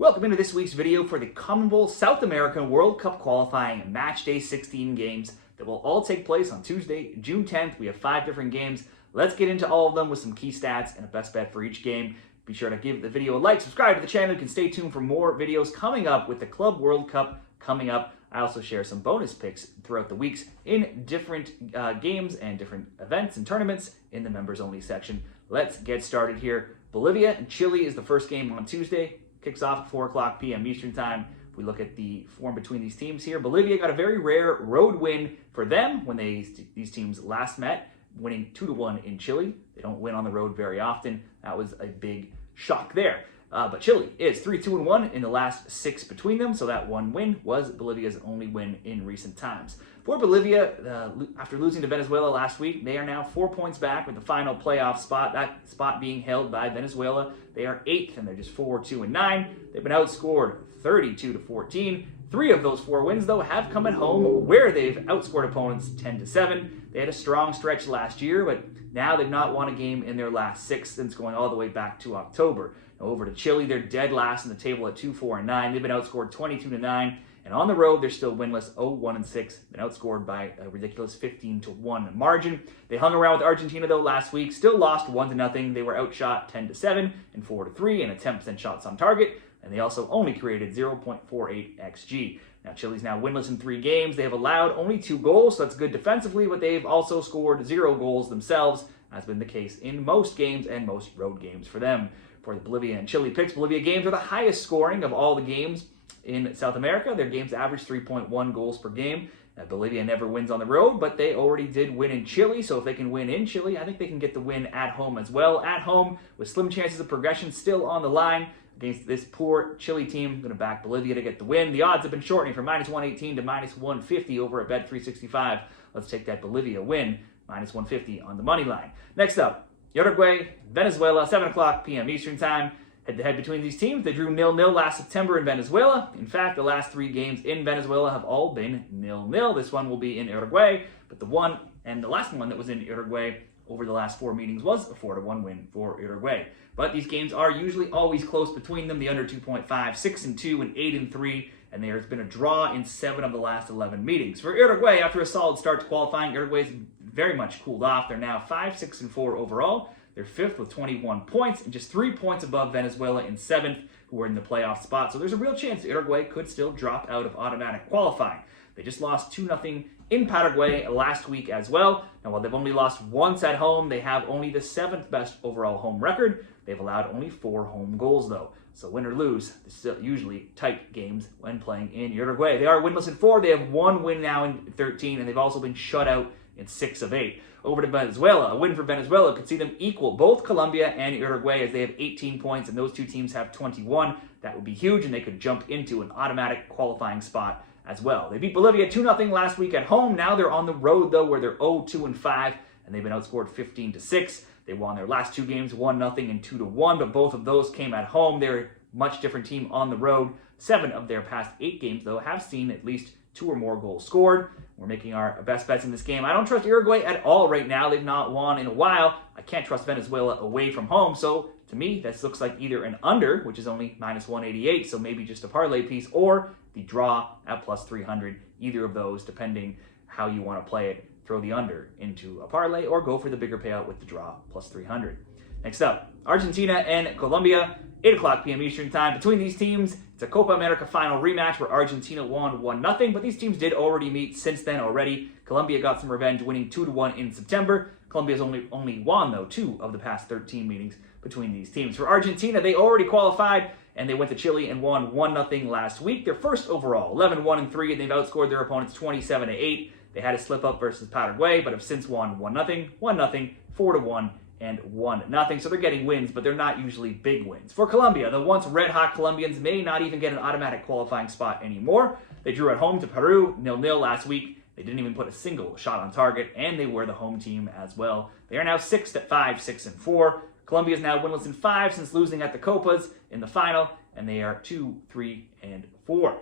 Welcome into this week's video for the CONMEBOL South American World Cup Qualifying Matchday 16 games that will all take place on Tuesday, June 10th. We have 5 different games. Let's get into all of them with some key stats and a best bet for each game. Be sure to give the video a like, subscribe to the channel. You can stay tuned for more videos coming up with the Club World Cup coming up. I also share some bonus picks throughout the weeks in different games and different events and tournaments in the members only section. Let's get started here. Bolivia and Chile is the first game on Tuesday. Kicks off at 4 p.m. Eastern Time. If we look at the form between these teams here, Bolivia got a very rare road win for them when these teams last met, winning 2-1 in Chile. They don't win on the road very often. That was a big shock there. But Chile is 3-2-1 in the last 6 between them, so that one win was Bolivia's only win in recent times. For Bolivia, after losing to Venezuela last week, they are now 4 points back with the final playoff spot, that spot being held by Venezuela. They are 8th, and they're just 4-2-9. They've been outscored 32-14. 3 of those 4 wins, though, have come at home, where they've outscored opponents 10-7. They had a strong stretch last year, but now they've not won a game in their last 6 since going all the way back to October. Over to Chile, they're dead last in the table at 2-4-9. They've been outscored 22-9, and on the road, they're still winless, 0-1-6. Been outscored by a ridiculous 15-1 margin. They hung around with Argentina, though, last week. Still lost 1-0. They were outshot 10-7 and 4-3 in a 10% shots on target, and they also only created 0.48 xG. Now, Chile's now winless in 3 games. They have allowed only 2 goals, so that's good defensively, but they've also scored 0 goals themselves, as has been the case in most games and most road games for them. For the Bolivia and Chile picks, Bolivia games are the highest scoring of all the games in South America. Their games average 3.1 goals per game. Bolivia never wins on the road, but they already did win in Chile, so if they can win in Chile, I think they can get the win at home as well. At home, with slim chances of progression still on the line against this poor Chile team. I'm going to back Bolivia to get the win. The odds have been shortening from -118 to -150 over at Bet365. Let's take that Bolivia win, -150 on the money line. Next up, Uruguay, Venezuela, 7 p.m. Eastern Time. Head-to-head between these teams, they drew 0-0 last September in Venezuela. In fact, the last 3 games in Venezuela have all been 0-0. This one will be in Uruguay, but the last one that was in Uruguay over the last 4 meetings was a 4-1 win for Uruguay. But these games are usually always close between them. The under 2.5, 6-2 and 8-3, and there's been a draw in 7 of the last 11 meetings. For Uruguay, after a solid start to qualifying, Uruguay's very much cooled off. They're now 5-6-4 overall. They're 5th with 21 points and just 3 points above Venezuela in 7th, who are in the playoff spot. So there's a real chance Uruguay could still drop out of automatic qualifying. They just lost 2-0 in Paraguay last week as well. Now, while they've only lost once at home, they have only the 7th best overall home record. They've allowed only 4 home goals, though. So win or lose, it's still usually tight games when playing in Uruguay. They are winless in 4. They have 1 win now in 13, and they've also been shut out in 6 of 8. Over to Venezuela. A win for Venezuela could see them equal both Colombia and Uruguay, as they have 18 points, and those 2 teams have 21. That would be huge, and they could jump into an automatic qualifying spot as well. They beat Bolivia 2-0 last week at home. Now they're on the road, though, where they're 0-2-5, and they've been outscored 15-6. They won their last 2 games, 1-0 and 2-1, but both of those came at home. They're a much different team on the road. 7 of their past 8 games, though, have seen at least 2 or more goals scored. We're making our best bets in this game. I don't trust Uruguay at all right now. They've not won in a while. I can't trust Venezuela away from home. So to me, this looks like either an under, which is only -188, so maybe just a parlay piece, or the draw at +300. Either of those, depending how you want to play it. Throw the under into a parlay or go for the bigger payout with the draw +300. Next up, Argentina and Colombia, 8 p.m. Eastern Time. Between these teams, it's a Copa America final rematch where Argentina won 1-0, but these teams did already meet since then already. Colombia got some revenge, winning 2-1 in September. Colombia's only won, though, 2 of the past 13 meetings between these teams. For Argentina, they already qualified, and they went to Chile and won 1-0 last week. They're first overall, 11-1-3, and they've outscored their opponents 27-8. They had a slip-up versus Paraguay, but have since won 1-0, 1-0, 4-1, and 1-0. So they're getting wins, but they're not usually big wins. For Colombia, the once red-hot Colombians may not even get an automatic qualifying spot anymore. They drew at home to Peru, 0-0 last week. They didn't even put a single shot on target, and they were the home team as well. They are now 6-5, 6-4. Colombia is now winless in 5 since losing at the Copas in the final, and they are 2-3-4.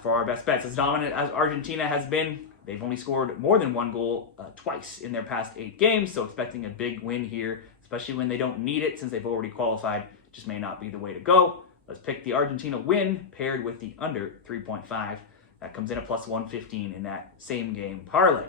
For our best bets, as dominant as Argentina has been, they've only scored more than 1 goal twice in their past 8 games, so expecting a big win here, especially when they don't need it since they've already qualified, just may not be the way to go. Let's pick the Argentina win paired with the under 3.5. That comes in at plus 115 in that same game parlay.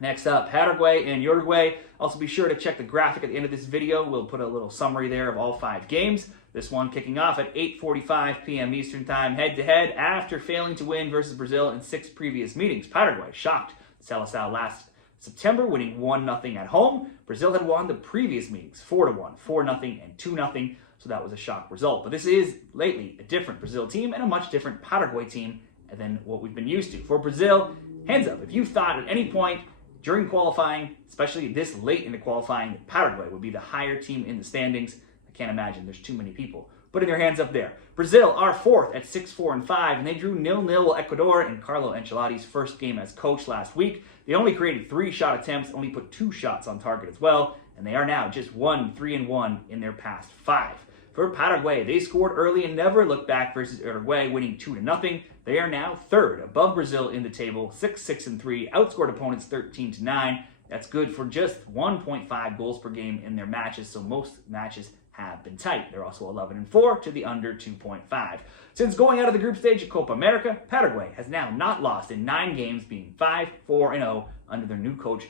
Next up, Paraguay and Uruguay. Also be sure to check the graphic at the end of this video. We'll put a little summary there of all 5 games. This one kicking off at 8:45 p.m. Eastern Time, head-to-head after failing to win versus Brazil in 6 previous meetings. Paraguay shocked Selecao last September, winning 1-0 at home. Brazil had won the previous meetings 4-1, 4-0, and 2-0, so that was a shock result. But this is lately a different Brazil team and a much different Paraguay team than what we've been used to. For Brazil, hands up, if you thought at any point during qualifying, especially this late into qualifying, that Paraguay would be the higher team in the standings, I can't imagine. There's too many people putting their hands up there. Brazil are 4th at 6-4-5, and they drew 0-0 Ecuador in Carlo Ancelotti's first game as coach last week. They only created 3 shot attempts, only put 2 shots on target as well, and they are now just 1-3-1 in their past 5. For Paraguay, they scored early and never looked back versus Uruguay, winning 2-0. They are now 3rd above Brazil in the table, 6-6-3, outscored opponents 13-9. That's good for just 1.5 goals per game in their matches, so most matches have been tight. They're also 11-4 to the under 2.5. Since going out of the group stage at Copa America, Paraguay has now not lost in 9 games, being 5-4-0 under their new coach,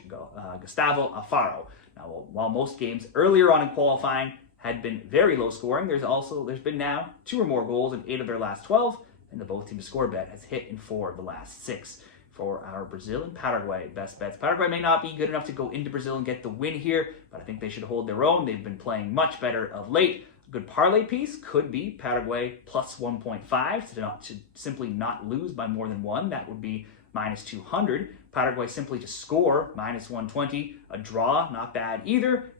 Gustavo Alfaro. Now, while most games earlier on in qualifying had been very low scoring, there's been now 2 or more goals in 8 of their last 12, and the both team to score bet has hit in 4 of the last 6. For our Brazil and Paraguay best bets, Paraguay may not be good enough to go into Brazil and get the win here, but I think they should hold their own. They've been playing much better of late. A good parlay piece could be Paraguay plus 1.5 to simply not lose by more than 1. That would be minus 200. Paraguay simply to score minus 120. A draw, not bad either.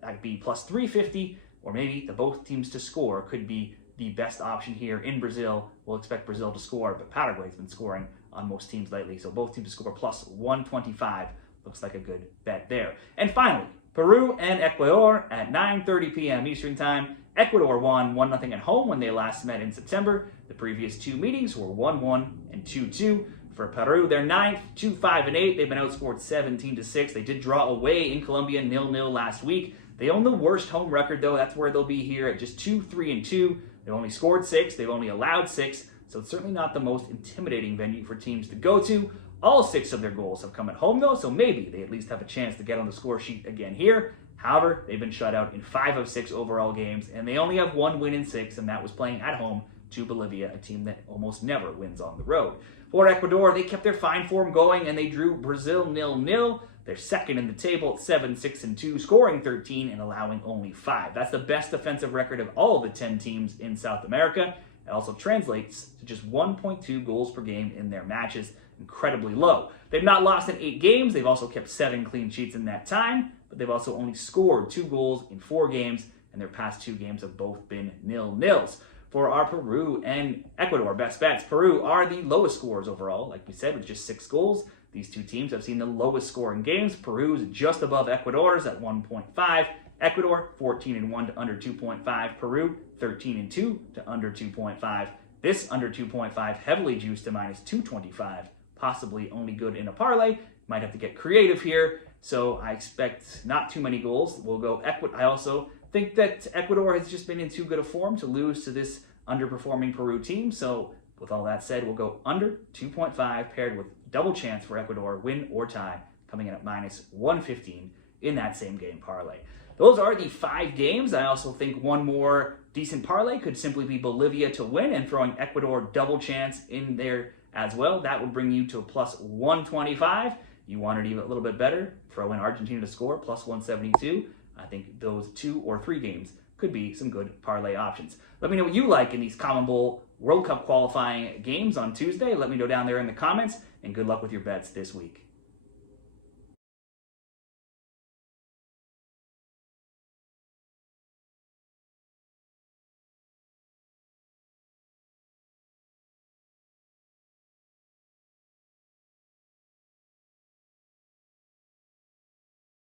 That'd be plus 350, or maybe the both teams to score could be the best option here in Brazil. We'll expect Brazil to score, but Paraguay's been scoring on most teams lately, so both teams to score plus 125 looks like a good bet there. And finally, Peru and Ecuador at 9:30 p.m. Eastern Time. Ecuador won 1-0 at home when they last met in September. The previous 2 meetings were 1-1 and 2-2. For Peru, they're 9th, 2-5-8. They've been outscored 17-6. They did draw away in Colombia 0-0 last week. They own the worst home record, though. That's where they'll be here at just 2-3-2. They've only scored 6. They've only allowed 6. So it's certainly not the most intimidating venue for teams to go to. All 6 of their goals have come at home, though, so maybe they at least have a chance to get on the score sheet again here. However, they've been shut out in 5 of 6 overall games, and they only have 1 win in 6, and that was playing at home to Bolivia, a team that almost never wins on the road. For Ecuador, they kept their fine form going, and they drew Brazil 0-0. They're 2nd in the table at 7-6-2, scoring 13 and allowing only 5. That's the best defensive record of all of the 10 teams in South America. It also translates to just 1.2 goals per game in their matches, incredibly low. They've not lost in 8 games. They've also kept 7 clean sheets in that time, but they've also only scored 2 goals in 4 games, and their past 2 games have both been 0-0s. For our Peru and Ecuador best bets, Peru are the lowest scorers overall, like we said, with just 6 goals. These 2 teams have seen the lowest scoring games. Peru's just above Ecuador's at 1.5. Ecuador, 14-1 to under 2.5. Peru, 13-2 to under 2.5. This under 2.5 heavily juiced to minus 225. Possibly only good in a parlay. Might have to get creative here. So I expect not too many goals. We'll go Ecuador. I also think that Ecuador has just been in too good a form to lose to this underperforming Peru team. So with all that said, we'll go under 2.5 paired with double chance for Ecuador, win or tie, coming in at minus 115 in that same game parlay. Those are the 5 games. I also think one more decent parlay could simply be Bolivia to win and throwing Ecuador double chance in there as well. That would bring you to a plus 125. You want it even a little bit better, throw in Argentina to score, plus 172. I think those 2 or 3 games could be some good parlay options. Let me know what you like in these CONMEBOL World Cup qualifying games on Tuesday. Let me know down there in the comments, and good luck with your bets this week.